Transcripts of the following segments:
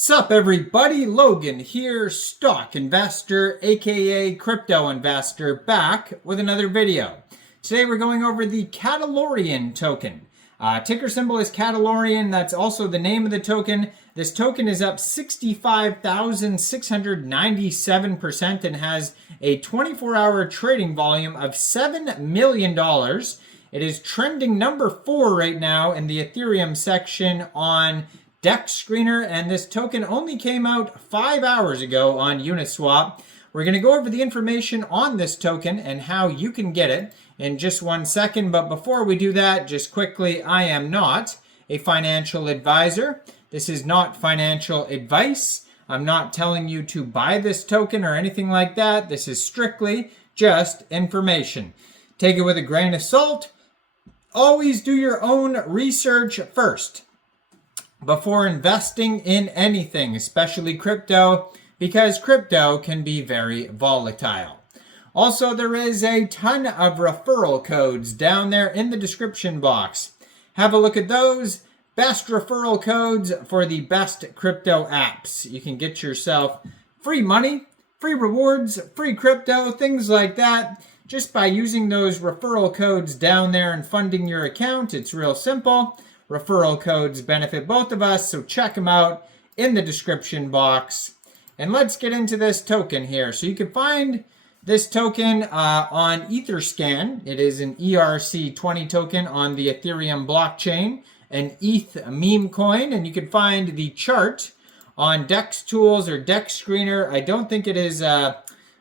Sup everybody, Logan here, stock investor, aka crypto investor, back with another video. Today we're going over the Catalorian token. Ticker symbol is Catalorian, that's also the name of the token. This token is up 65,697% and has a 24-hour trading volume of $7 million. It is trending number 4 right now in the Ethereum section on DEX Screener, and this token only came out 5 hours ago on Uniswap. We're going to go over the information on this token and how you can get it in just 1 second. But before we do that, just quickly, I am not a financial advisor. This is not financial advice. I'm not telling you to buy this token or anything like that. This is strictly just information. Take it with a grain of salt. Always do your own research first before investing in anything, especially crypto, because crypto can be very volatile. Also, there is a ton of referral codes down there in the description box. Have a look at those. Best referral codes for the best crypto apps. You can get yourself free money, free rewards, free crypto, things like that, just by using those referral codes down there and funding your account. It's real simple. Referral codes benefit both of us, so check them out in the description box. And let's get into this token here. So you can find this token on Etherscan. It is an ERC20 token on the Ethereum blockchain, an ETH Memecoin, and you can find the chart on DEX Tools or DEX Screener. I don't think it is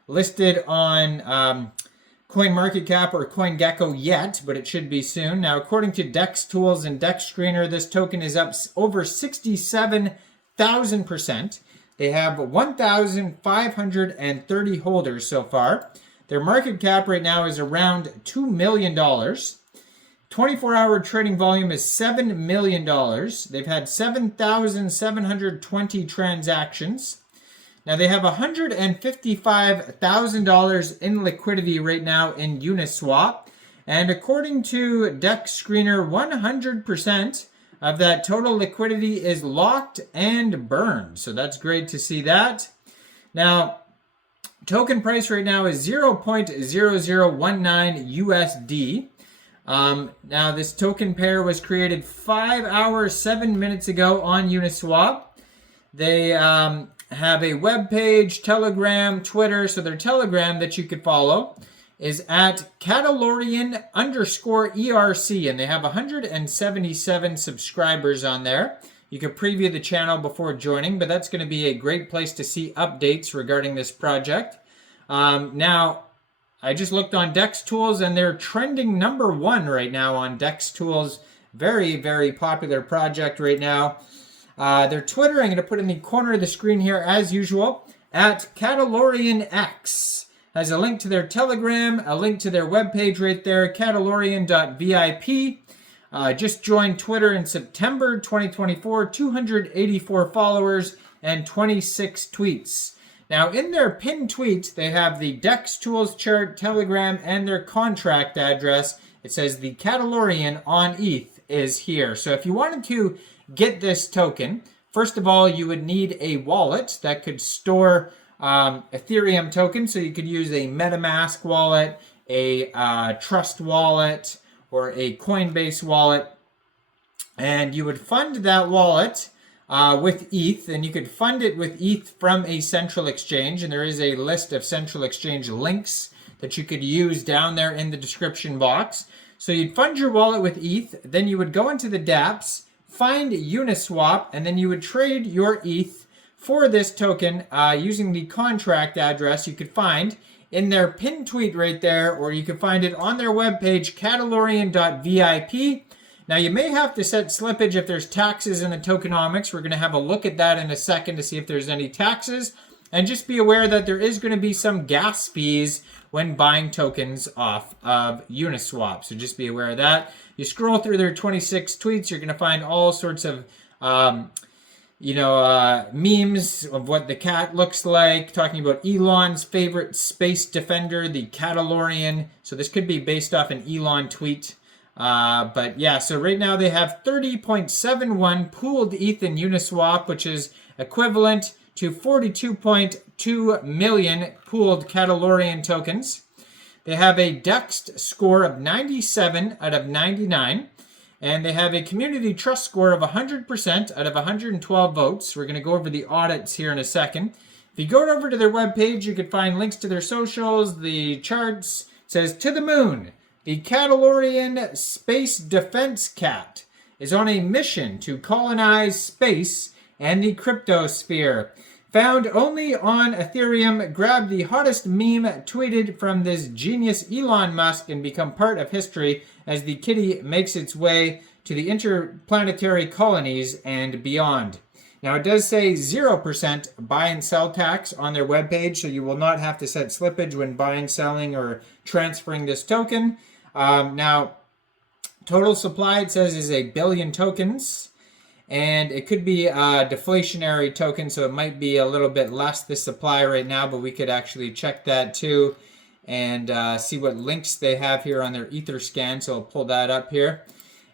listed on CoinMarketCap or CoinGecko yet, but it should be soon. Now, according to DEX Tools and DEX Screener, this token is up over 67,000%. They have 1,530 holders so far. Their market cap right now is around $2 million. 24-hour trading volume is $7 million. They've had 7,720 transactions. Now, they have $155,000 in liquidity right now in Uniswap. And according to DEX Screener, 100% of that total liquidity is locked and burned. So that's great to see that. Now, token price right now is 0.0019 USD. Now, this token pair was created 5 hours, 7 minutes ago on Uniswap. They have a web page, Telegram, Twitter. So their Telegram that you could follow is at Catalorian_ERC, and they have 177 subscribers on there. You can preview the channel before joining, but that's going to be a great place to see updates regarding this project. Now, I just looked on DEX Tools, and they're trending number 1 right now on DEX Tools. Very, very popular project right now. Their Twitter, I'm going to put in the corner of the screen here as usual, at CatalorianX. Has a link to their Telegram, a link to their webpage right there, Catalorian.vip. Just joined Twitter in September 2024, 284 followers and 26 tweets. Now, in their pinned tweets, they have the DEX Tools chart, Telegram, and their contract address. It says the Catalorian on ETH is here. So if you wanted to get this token, first of all, you would need a wallet that could store Ethereum tokens. So you could use a MetaMask wallet, a Trust wallet, or a Coinbase wallet. And you would fund that wallet with ETH, and you could fund it with ETH from a central exchange. And there is a list of central exchange links that you could use down there in the description box. So you'd fund your wallet with ETH, then you would go into the dApps, find Uniswap, and then you would trade your ETH for this token using the contract address you could find in their pinned tweet right there, or you can find it on their webpage, Catalorian.vip. Now, you may have to set slippage if there's taxes in the tokenomics. We're going to have a look at that in a second to see if there's any taxes. And just be aware that there is going to be some gas fees when buying tokens off of Uniswap. So just be aware of that. You scroll through their 26 tweets, you're going to find all sorts of, memes of what the cat looks like, talking about Elon's favorite space defender, the Catalorian. So this could be based off an Elon tweet. But yeah, so right now they have 30.71 pooled ETH in Uniswap, which is equivalent to 42.2 million pooled Catalorian tokens. They have a DEX score of 97 out of 99. And they have a community trust score of 100% out of 112 votes. We're going to go over the audits here in a second. If you go over to their webpage, you can find links to their socials, the charts. It says, to the moon. The Catalorian Space Defense Cat is on a mission to colonize space and the cryptosphere. Found only on Ethereum, grab the hottest meme tweeted from this genius Elon Musk and become part of history as the kitty makes its way to the interplanetary colonies and beyond. Now it does say 0% buy and sell tax on their webpage, so you will not have to set slippage when buying, selling, or transferring this token. Now, total supply, it says, is 1 billion tokens. And it could be a deflationary token, so it might be a little bit less this supply right now, but we could actually check that too and see what links they have here on their Etherscan. So I'll pull that up here.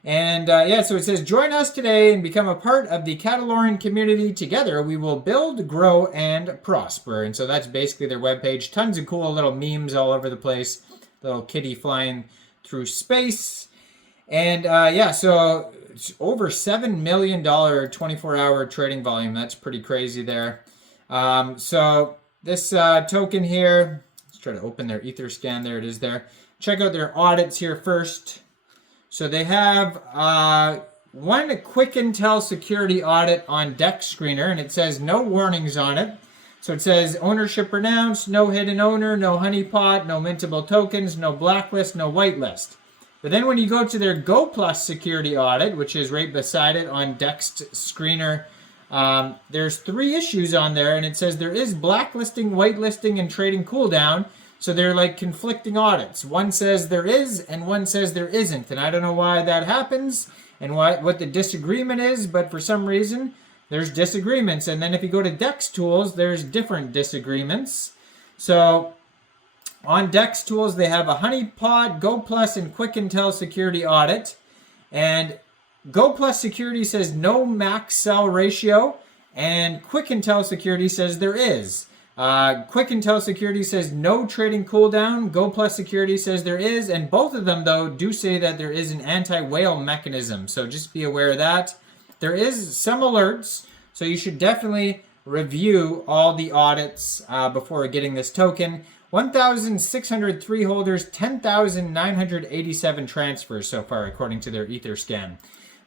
And yeah, so it says, join us today and become a part of the Catalorian community. Together, we will build, grow, and prosper. And so that's basically their webpage. Tons of cool little memes all over the place. Little kitty flying through space. And yeah, so it's over $7 million 24-hour trading volume. That's pretty crazy there. So this token here, let's try to open their Etherscan. There it is there. Check out their audits here first. So they have one quick intel security audit on DEX Screener, and it says no warnings on it. So it says ownership renounced, no hidden owner, no honeypot, no mintable tokens, no blacklist, no whitelist. But then when you go to their Go Plus security audit, which is right beside it on DEX Screener, there's 3 issues on there, and it says there is blacklisting, whitelisting, and trading cooldown. So they're like conflicting audits. One says there is, and one says there isn't. And I don't know why that happens and what the disagreement is, but for some reason, there's disagreements. And then if you go to DEX Tools, there's different disagreements. So on DEX Tools, they have a honeypot, Go Plus, and Quick Intel security audit. And Go Plus security says no max sell ratio, and Quick Intel security says there is. Quick Intel security says no trading cooldown. Go Plus security says there is, and both of them though do say that there is an anti-whale mechanism. So just be aware of that. There is some alerts, so you should definitely review all the audits before getting this token. 1,603 holders, 10,987 transfers so far, according to their Etherscan.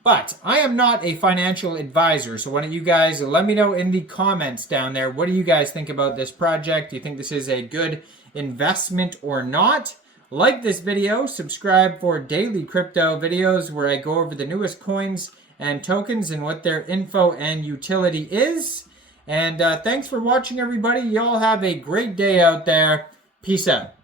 But I am not a financial advisor, so why don't you guys let me know in the comments down there, what do you guys think about this project? Do you think this is a good investment or not? Like this video, subscribe for daily crypto videos where I go over the newest coins and tokens and what their info and utility is. And thanks for watching, everybody. Y'all have a great day out there. Peace out.